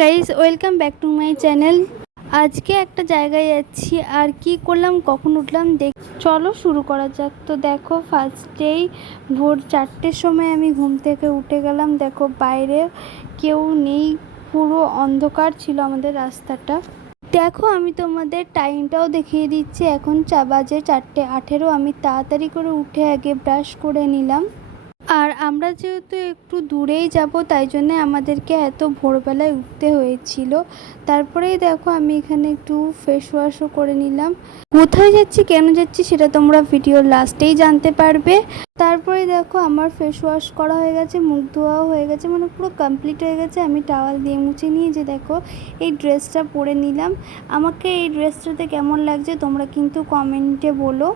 Guys, welcome back to my channel. আজকে একটা জায়গায় যাচ্ছি, আর কি করলাম, কখন উঠলাম, চলো শুরু করা যাক। তো দেখো, ফার্স্টেই ভোর 4টের সময় আমি ঘুম থেকে উঠে গেলাম। দেখো বাইরে কেউ নেই, পুরো অন্ধকার ছিল আমাদের রাস্তাটা। দেখো আমি তোমাদের টাইমটাও দেখিয়ে দিচ্ছি, এখন বাজে 4:18। আমি তাড়াতাড়ি করে উঠে আগে ব্রাশ করে নিলাম। আর আমরা যেহেতু একটু দূরেই যাব, তাই জন্য আমাদেরকে এত ভোরবেলায় উঠতে হয়েছিল। তারপরেই দেখো আমি এখানে একটু ফেস ওয়াশও করে নিলাম। কোথায় যাচ্ছি, কেন যাচ্ছি, সেটা তোমরা ভিডিওর লাস্টেই জানতে পারবে। তারপরে দেখো আমার ফেস ওয়াশ করা হয়ে গেছে, মুখ ধোয়াও হয়ে গেছে, মানে পুরো কমপ্লিট হয়ে গেছে। আমি টাওয়াল দিয়ে মুছে নিয়ে যে দেখো এই ড্রেসটা পরে নিলাম। আমাকে এই ড্রেসটাতে কেমন লাগছে তোমরা কিন্তু কমেন্টে বলো।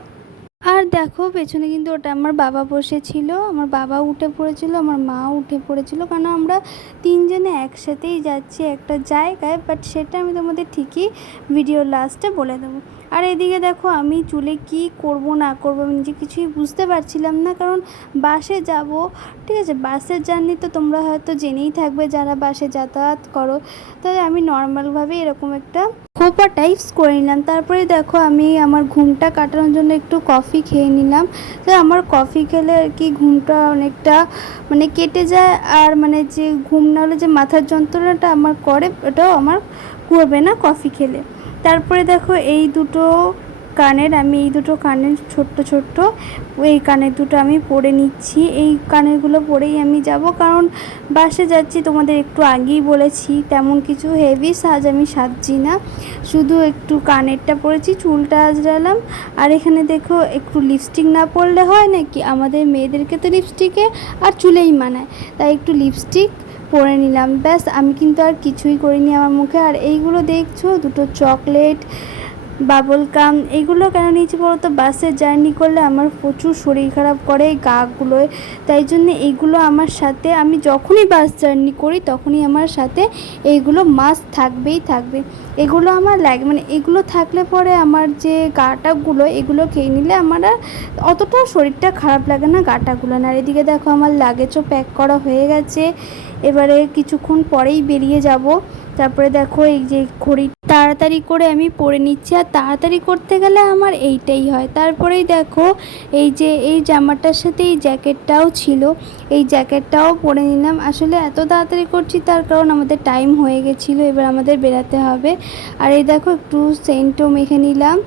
আর দেখো পেছনে কিন্তু ওটা আমার বাবা বসেছিল, আমার বাবা উঠে পড়েছিল, আমার মাও উঠে পড়েছিল, কারণ আমরা তিনজনে একসাথেই যাচ্ছি একটা জায়গায়, বাট সেটা আমি তোমাদের ঠিকই ভিডিওর লাস্টে বলে দেবো। আর এদিকে দেখো আমি চুলে কি করব না করব আমি নিজে কিছুই বুঝতে পারছিলাম না, কারণ বাসে যাব, ঠিক আছে, বাসের জার্নি তো তোমরা হয়তো জেনেই থাকবে যারা বাসে যাতায়াত করো। তাহলে আমি নর্মালভাবে এরকম একটা খোপা টাইপস করে নিলাম। তারপরে দেখো আমি আমার ঘুমটা কাটানোর জন্য একটু কফি খেয়ে নিলাম। তো আমার কফি খেলে আর কি ঘুমটা অনেকটা মানে কেটে যায়, আর মানে যে ঘুম না হলে যে মাথার যন্ত্রণাটা আমার করে, ওটাও আমার করবে না কফি খেলে। তারপরে দেখো এই দুটো কানের ছোট্ট ছোট্ট এই কানের দুটো আমি পরে নিচ্ছি। এই কানেরগুলো পরেই আমি যাব, কারণ বাসে যাচ্ছি। তোমাদের একটু আগেই বলেছি তেমন কিছু হেভি সাজ আমি সাজছি না, শুধু একটু কানেরটা পরেছি, চুলটা আঁচড়ালাম। আর এখানে দেখো একটু লিপস্টিক না পরলে হয় নাকি, আমাদের মেয়েদেরকে তো লিপস্টিকে আর চুলেই মানায়, তাই একটু লিপস্টিক পরে নিলাম। ব্যাস, আমি কিন্তু আর কিছুই করিনি আমার মুখে। আর এইগুলো দেখছো দুটো চকলেট, বাবল গাম, এগুলো কেন নিয়েছি বলো তো, বাসে জার্নি করলে আমার প্রচুর শরীর খারাপ করে এই গাগুলোয়, তাই জন্য এইগুলো আমার সাথে, আমি যখনই বাস জার্নি করি তখনই আমার সাথে এইগুলো মাস্ট থাকবেই থাকবে। এগুলো আমার লাগে, মানে এগুলো থাকলে পরে আমার যে গাটাগুলো, এগুলো খেয়ে নিলে আমার আর অতটাও শরীরটা খারাপ লাগে না, গাটাগুলো না। আর এদিকে দেখো আমার লাগেজও প্যাক করা হয়ে গেছে, এবারে কিছুক্ষণ পরেই বেরিয়ে যাব। তারপরে দেখো এই যে ঘড়ি তাড়াতাড়ি করে আমি পরে নিচ্ছি, আর তাড়াতাড়ি করতে গেলে আমার এইটাই হয়। তারপরেই দেখো এই যে এই জামাটার সাথে এই জ্যাকেটটাও ছিল, এই জ্যাকেটটাও পরে নিলাম। আসলে এত তাড়াতাড়ি করছি তার কারণ আমাদের টাইম হয়ে গেছিলো, এবার আমাদের বেরাতে হবে। আর এই দেখো একটু সেন্টও মেখে নিলাম,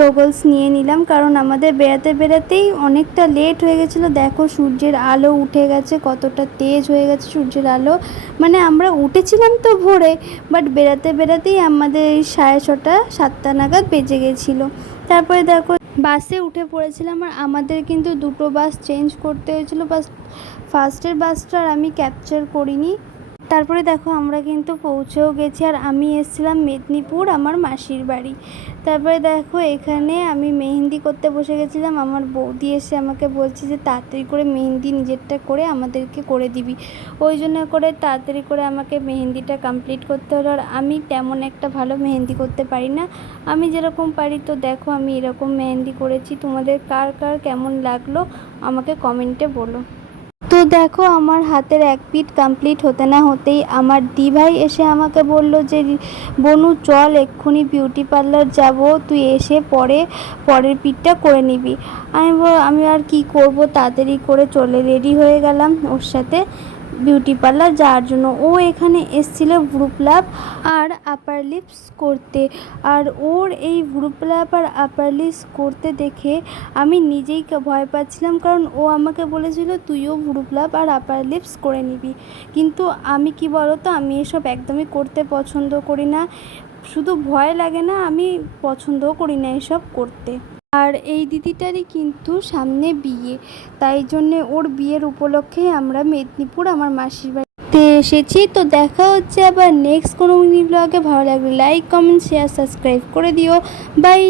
গগলস নিয়ে নিলাম, কারণ আমাদের বেরাতেই অনেকটা লেট হয়ে গেছিলো। দেখো সূর্যের আলো উঠে গেছে, কতটা তেজ হয়ে গেছে সূর্যের আলো। মানে আমরা উঠেছিলাম তো ভোরে, বাট বেরাতেই আমাদের 6:30 7টা নাগাদ বেজে গেছিলো। তারপরে দেখো বাসে উঠে পড়েছিলাম, আর আমাদের কিন্তু দুটো বাস চেঞ্জ করতে হয়েছিল, বাস ফার্স্টের বাসটা আর আমি ক্যাপচার করিনি। তারপরে দেখো আমরা কিন্তু পৌঁছেও গেছি, আর আমি এসেছিলাম মেদিনীপুর, আমার মাসির বাড়ি। তারপরে দেখো এখানে আমি মেহেন্দি করতে বসে গেছিলাম, আমার বৌদি এসে আমাকে বলছে যে তাড়াতাড়ি করে মেহেন্দি নিজেরটা করে আমাদেরকে করে দিবি, ওই জন্য করে তাড়াতাড়ি করে আমাকে মেহেন্দিটা কমপ্লিট করতে হলো। আর আমি তেমন একটা ভালো মেহেন্দি করতে পারি না, আমি যেরকম পারি। তো দেখো আমি এরকম মেহেন্দি করেছি, তোমাদের কার কার কেমন লাগলো আমাকে কমেন্টে বলো। তো দেখো আমার হাতের এক পিঠ কমপ্লিট হতে না হতেই আমার দিভাই এসে আমাকে বলল যে বনু চল এক্ষুনি বিউটি পার্লার যাব, তুই এসে পরের পিঠটা করে নিবি। আমি আর কি করব, তাড়াতাড়ি করে চলে রেডি হয়ে গেলাম ওর সাথে বিউটি পার্লার যাওয়ার জন্য। ও এখানে এসেছিল গ্রুপ লাভ আর আপার লিপস করতে, আর ওর এই গ্রুপ লাভ আর আপার লিপস করতে দেখে আমি নিজেই ভয় পাচ্ছিলাম, কারণ ও আমাকে বলেছিল তুইও গ্রুপ লাভ আর আপার লিপস করে নিবি। কিন্তু আমি কি বলতো, আমি এসব একদমই করতে পছন্দ করি না, শুধু ভয় লাগে না, আমি পছন্দও করি না এসব করতে। আর এই দিদিটারই কিন্তু সামনে বিয়ে, তাই জন্যে ওর বিয়ের উপলক্ষে আমরা মেদিনীপুর আমার মাসির বাড়িতে এসেছি। তো দেখা হচ্ছে আবার নেক্সট কোনো মিনি ব্লগে। ভালো লাগলে লাইক কমেন্ট শেয়ার সাবস্ক্রাইব করে দিও। বাই।